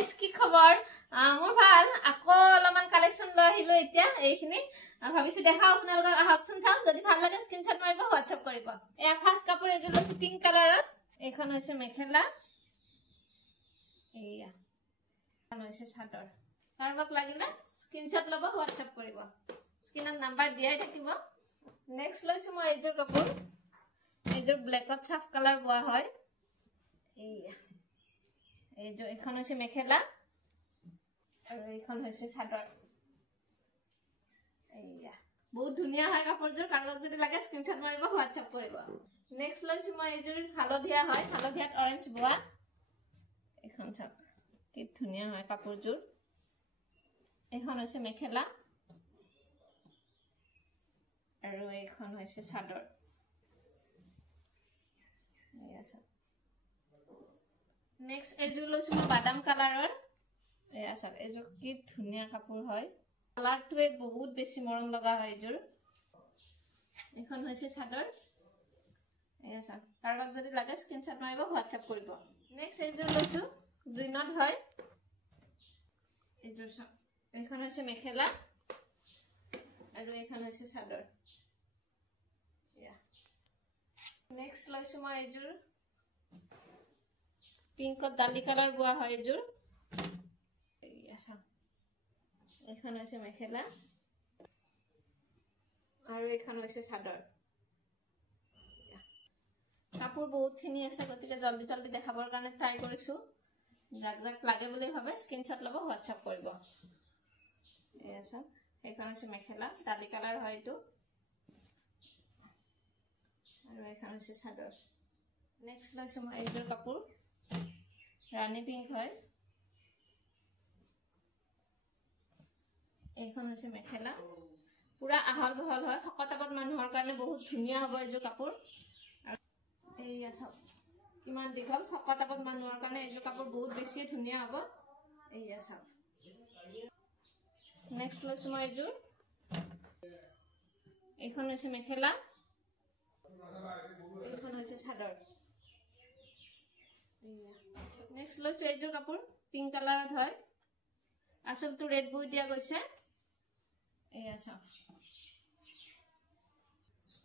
guys কি খবৰ মোৰ ভাল আকৌ অলপমান কালেকশন লৈ আহিলো এতিয়া এইখিনি ভাবিছো দেখাও আপোনালোকক আহকচোন চাও যদি ভাল লাগে স্ক্ৰিনশ্বট মাৰিব WhatsApp কৰিব এয়া ফাৰ্স্ট কাপোৰ এযোৰ লৈছো পিংক কালাৰত এইখন হৈছে মেখেলা এয়া এখন হৈছে চাদৰ কাৰোবাক লাগিলে স্ক্ৰিনশ্বট ল'ব WhatsApp কৰিব স্ক্ৰিনত নাম্বাৰ দিয়াই থাকিব নেক্সট লৈছো মই এযোৰ কাপোৰ এযোৰ ব্ল্যাকত সাফ কালাৰ বোৱা হয় এয়া এই যে এখন হৈছে মেখেলা আৰু এখন হৈছে চাদৰ এইয়া বহুত ধুনিয়া হয় কাপোৰযোৰ কাৰোবাক যদি লাগে স্ক্ৰিনশ্বট মাৰিব WhatsApp কৰিব নেক্সট লৈছো মই এযোৰ হালধীয়া হয় হালধীয়াত অৰেঞ্জ বোৱা এখন চাওক কি ধুনিয়া হয় কাপোৰযোৰ এখন হৈছে মেখেলা আৰু এখন হৈছে চাদৰ এইয়া চাওক নেক্সট এযোৰ লৈছো মই বাদাম কালাৰৰ এয়া চাওক এযোৰ কি ধুনিয়া কাপোৰ হয় কালাৰটোৱে বহুত বেছি মৰম লগা হয় এযোৰ এখন হৈছে চাদৰ এয়া চাওক কাৰোবাক যদি লাগে স্ক্ৰিনশ্বট মাৰিব WhatsApp কৰিব নেক্সট এযোৰ লৈছো গ্ৰীনত হয় এযোৰ চাওক এখন হৈছে মেখেলা আৰু এখন হৈছে চাদৰ এয়া নেক্সট লৈছো মই এযোৰ পিংকত ডালি কালাৰ বোৱা হয় এযোৰ এইয়া চাওক এখন হৈছে মেখেলা আৰু এখন হৈছে চাদৰ কাপোৰ বহুতখিনি আছে গতিকে জলদি জলদি দেখাবৰ কাৰণে ট্ৰাই কৰিছো যাক যাক লাগে বুলি ভাবে স্ক্ৰিনশ্বট ল'ব WhatsApp কৰিব এয়া চাওক এখন হৈছে মেখেলা ডালি কালাৰ হয় এইটো আৰু এখন হৈছে চাদৰ নেক্সট লৈছো মই এইযোৰ কাপোৰ ৰাণী পিংক হয় এইখন হৈছে মেখেলা পুৰা আহল বহল হয় শকতাবত মানুহৰ কাৰণে বহুত ধুনিয়া হ'ব এইযোৰ কাপোৰ এইয়া চাওক কিমান দীঘল শকতাবত মানুহৰ কাৰণে এইযোৰ কাপোৰ বহুত বেছি ধুনিয়া হ'ব এইয়া চাওক নেক্সট লৈছো মই এইযোৰ এইখন হৈছে মেখেলা এইখন হৈছে চাদৰ নেক্সট লৈছো এইযোৰ কাপোৰ পিংক কালাৰত হয় আসলটো ৰেড বৈ দিয়া গৈছে এয়া চাওক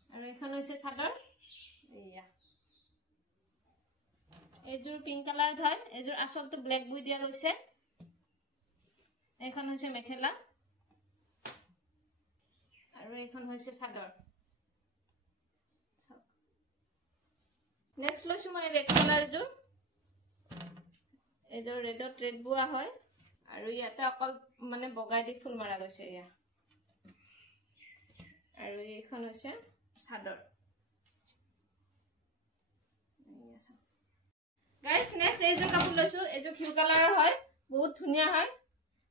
আৰু এখন হৈছে চাদৰ এয়া এইযোৰ পিংক কালাৰত হয় এইযোৰ আসলটো ব্ল্যাক বৈ দিয়া গৈছে এখন হৈছে মেখেলা আৰু এখন হৈছে চাদৰ নেক্সট লৈছো মই ৰেড কালাৰ এযোৰ ৰেডত ৰেড বোৱা হয় আৰু ইয়াতে অকল মানে বগাই দি ফুল মাৰা গৈছে ইয়া আৰু এইখন হৈছে চাদৰ গাইস নেক্সট এইযোৰ কাপোৰ লৈছো এইযোৰ ঘিউ কালাৰৰ হয় বহুত ধুনিয়া হয়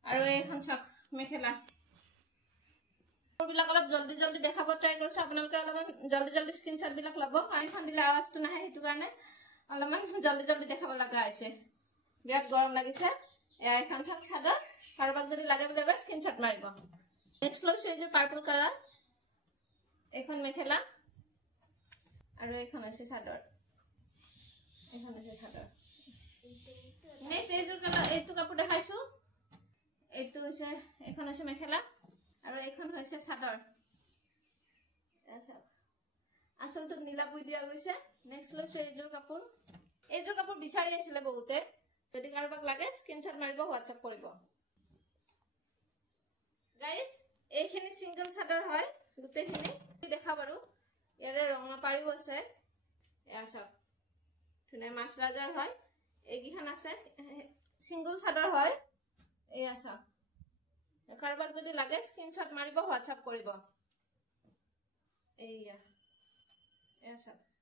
আৰু এইখন চাওক মেখেলা কাপোৰবিলাক অলপ জলদি জলদি দেখাব ট্ৰাই কৰিছো আপোনালোকে অলপমান জলদি জলদি স্ক্ৰিনশ্বট বিলাক ল'ব আইখন দিলে আৱাজটো নাহে হেতু কাৰণে অলপমান জলদি জলদি দেখাব লগা হৈছে বিৰাট গৰম লাগিছে এয়া এখন চাওক চাদৰ কাৰোবাক যদি লাগে বুলি ভাবে স্ক্ৰিনশ্বট মাৰিব নেক্সট লৈছো এইযোৰ পাৰ্পল কালাৰ এখন মেখেলা আৰু এখন হৈছে চাদৰ এখন হৈছে চাদৰ নেক্সট এইযোৰ কালাৰ এইটো কাপোৰ দেখাইছো এইটো হৈছে এখন হৈছে মেখেলা আৰু এখন হৈছে চাদৰ আসলটো নীলা বৈ দিয়া গৈছে নেক্সট লৈছো এইযোৰ কাপোৰ বিচাৰি আছিলে বহুতে যদি কাৰোবাক লাগে স্ক্ৰিনশ্বট মাৰিব WhatsApp কৰিব গাইস এইখিনি সিঙ্গল চাদৰ হয় গুটেখিনি দেখা বাৰু ইয়াৰে ৰঙা পাৰিও আছে এয়া চাওক ধুনে মাছৰাজাৰ হয় এইগিখান আছে সিঙ্গল চাদৰ হয় এয়া চাওক কাৰোবাক যদি লাগে স্ক্ৰিনশ্বট মাৰিব WhatsApp কৰিব এইয়া এয়া চাওক